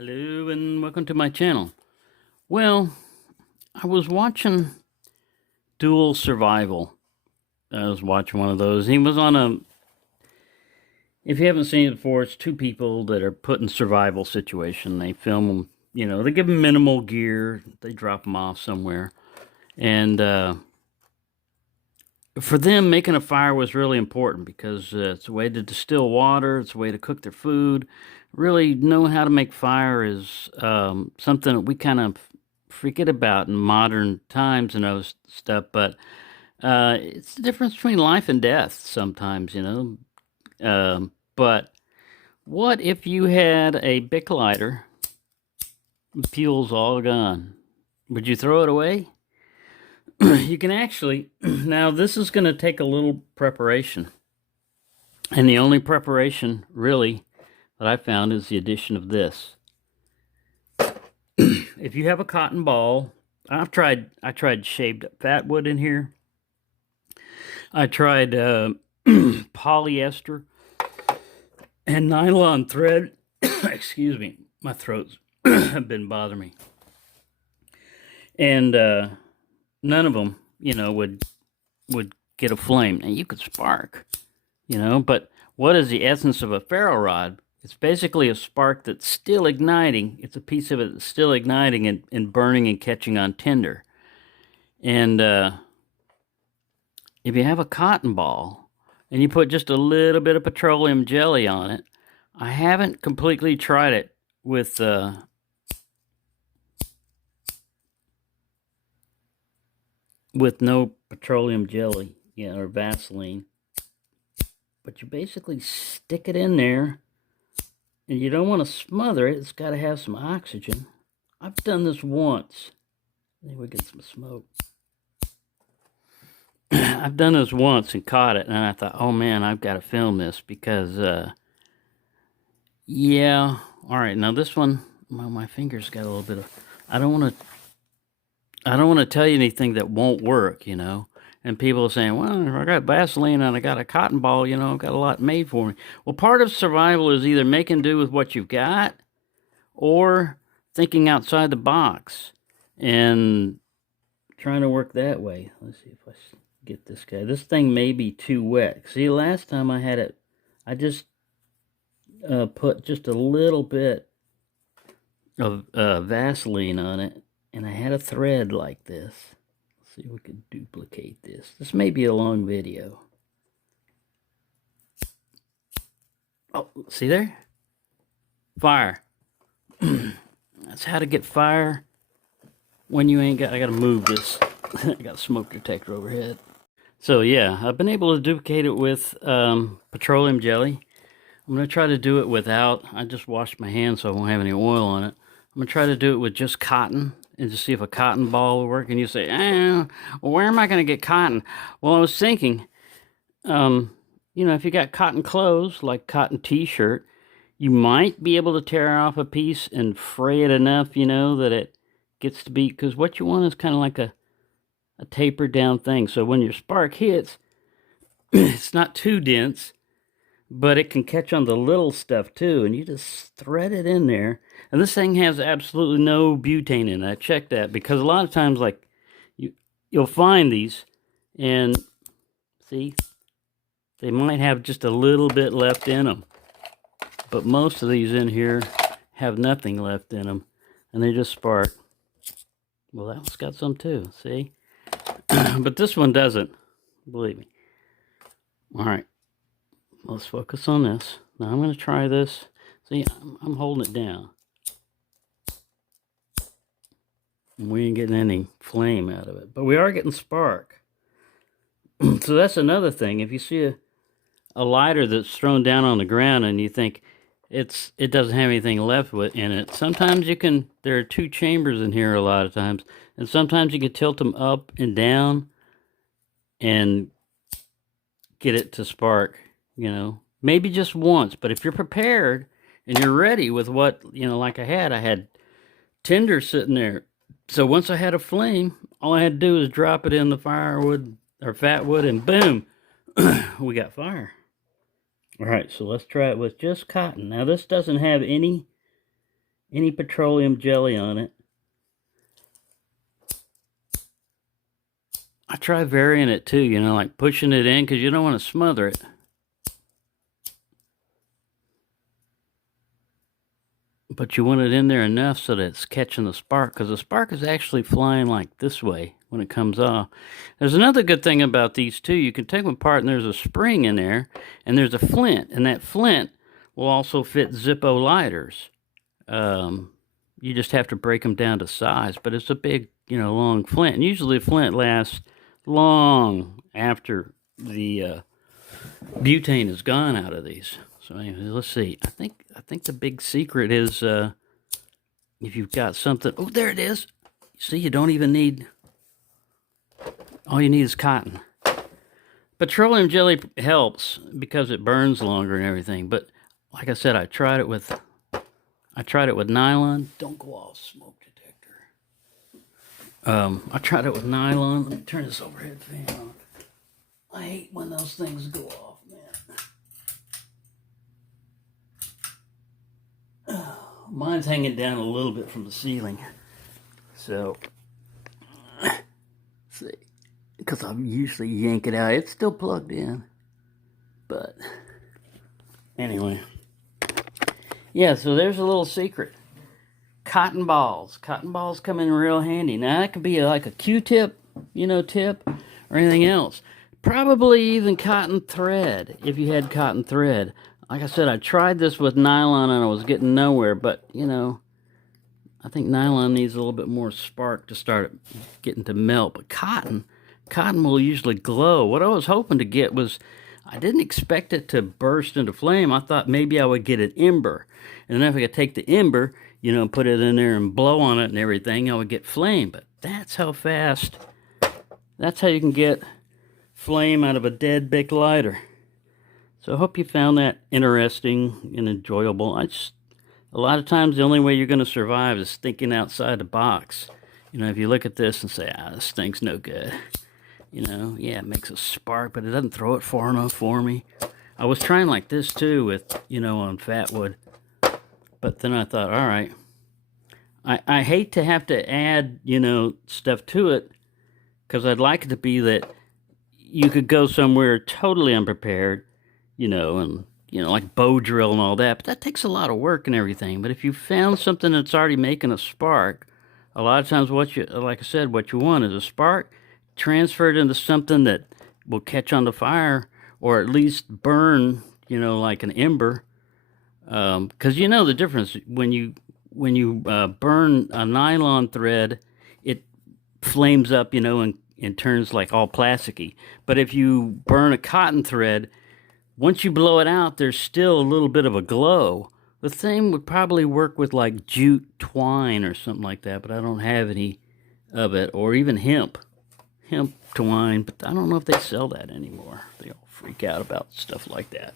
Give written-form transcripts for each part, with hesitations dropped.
Hello and welcome to my channel. Well, I was watching Dual Survival. I was watching one of those. He was on if you haven't seen it before, it's two people that are put in survival situation. They film them, they give them minimal gear. They drop them off somewhere. And for them, making a fire was really important because it's a way to distill water. It's a way to cook their food. Really knowing how to make fire is something that we kind of forget about in modern times and those stuff. But it's the difference between life and death sometimes. But what if you had a Bic lighter, fuel's all gone? Would you throw it away? You can actually, now this is going to take a little preparation. And the only preparation really that I found is the addition of this. If you have a cotton ball, I tried shaved fat wood in here. I tried polyester and nylon thread. Excuse me, my throat's been bothering me. And none of them, would get a flame. Now you could spark, but what is the essence of a ferro rod? It's basically a spark that's still igniting. It's a piece of it that's still igniting and burning and catching on tinder. And if you have a cotton ball and you put just a little bit of petroleum jelly on it, I haven't completely tried it with no petroleum jelly, or Vaseline. But you basically stick it in there. And you don't want to smother it. It's got to have some oxygen. I've done this once. Maybe we get some smoke. I've done this once and caught it. And I thought, oh man, I've got to film this because, yeah. All right, now this one, my fingers got a little bit of, I don't want to tell you anything that won't work, And people are saying, well, I got Vaseline and I got a cotton ball, I've got a lot made for me. Well, part of survival is either making do with what you've got or thinking outside the box and trying to work that way. Let's see if I get this guy. This thing may be too wet. See, last time I had it, I just put just a little bit of Vaseline on it, and I had a thread like this. See if we can duplicate this. This may be a long video. Oh, see there? Fire. That's how to get fire when you ain't got, I gotta move this. I got a smoke detector overhead. So yeah, I've been able to duplicate it with petroleum jelly. I'm gonna try to do it without, I just washed my hands so I won't have any oil on it. I'm gonna try to do it with just cotton and just see if a cotton ball will work. And you say, well, where am I going to get cotton? Well, I was thinking, if you got cotton clothes, like cotton t-shirt, you might be able to tear off a piece and fray it enough, that it gets to be, because what you want is kind of like a tapered down thing. So when your spark hits, it's not too dense, but it can catch on the little stuff too, and you just thread it in there. And this thing has absolutely no butane in it. I checked that because a lot of times, like, you'll find these, and see, they might have just a little bit left in them. But most of these in here have nothing left in them, and they just spark. Well, that one's got some too, see? But this one doesn't, believe me. All right. Let's focus on this. Now I'm going to try this. See, I'm holding it down. And we ain't getting any flame out of it. But we are getting spark. So that's another thing. If you see a lighter that's thrown down on the ground and you think it doesn't have anything left in it, sometimes there are two chambers in here a lot of times. And sometimes you can tilt them up and down and get it to spark. Maybe just once, but if you're prepared and you're ready with what, like I had tinder sitting there. So once I had a flame, all I had to do was drop it in the firewood or fat wood and boom, we got fire. All right, so let's try it with just cotton. Now this doesn't have any any petroleum jelly on it. I try varying it too, you know, like pushing it in because you don't want to smother it. But you want it in there enough so that it's catching the spark, because the spark is actually flying like this way when it comes off. There's another good thing about these too. You can take them apart and there's a spring in there and there's a flint, and that flint will also fit Zippo lighters. You just have to break them down to size, but it's a big, you know, long flint. And usually the flint lasts long after the butane is gone out of these. So anyway, let's see. I think the big secret is if you've got something. Oh, there it is. See, you don't even need. All you need is cotton. Petroleum jelly helps because it burns longer and everything. But like I said, I tried it with nylon. Don't go off, smoke detector. I tried it with nylon. Let me turn this overhead fan on. I hate when those things go off, man. Mine's hanging down a little bit from the ceiling. So, see, because I usually yank it out. It's still plugged in. But, anyway. Yeah, so there's a little secret. Cotton balls. Cotton balls come in real handy. Now, that could be like a Q-tip, you know, tip, or anything else. Probably even cotton thread, if you had cotton thread. Like I said, I tried this with nylon and I was getting nowhere, but, you know, I think nylon needs a little bit more spark to start getting to melt. But cotton will usually glow. What I was hoping to get was, I didn't expect it to burst into flame. I thought maybe I would get an ember. And then if I could take the ember, you know, put it in there and blow on it and everything, I would get flame. But that's how fast, that's how you can get flame out of a dead Bic lighter. So I hope you found that interesting and enjoyable. A lot of times the only way you're going to survive is thinking outside the box. You know, if you look at this and say, this thing's no good. You know, yeah, it makes a spark, but it doesn't throw it far enough for me. I was trying like this too with, you know, on fat wood. But then I thought, all right, I hate to have to add, you know, stuff to it, because I'd like it to be that you could go somewhere totally unprepared, you know, and, you know, like bow drill and all that, but that takes a lot of work and everything. But if you found something that's already making a spark, a lot of times what you, like I said, what you want is a spark, transfer it into something that will catch on the fire, or at least burn, you know, like an ember. Because you know the difference, when you burn a nylon thread, it flames up, you know, and turns like all plasticky. But if you burn a cotton thread, once you blow it out, there's still a little bit of a glow. The same would probably work with like jute twine or something like that, but I don't have any of it, or even hemp twine, but I don't know if they sell that anymore. They all freak out about stuff like that.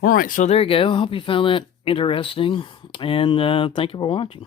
All right, so there you go. I hope you found that interesting, and thank you for watching.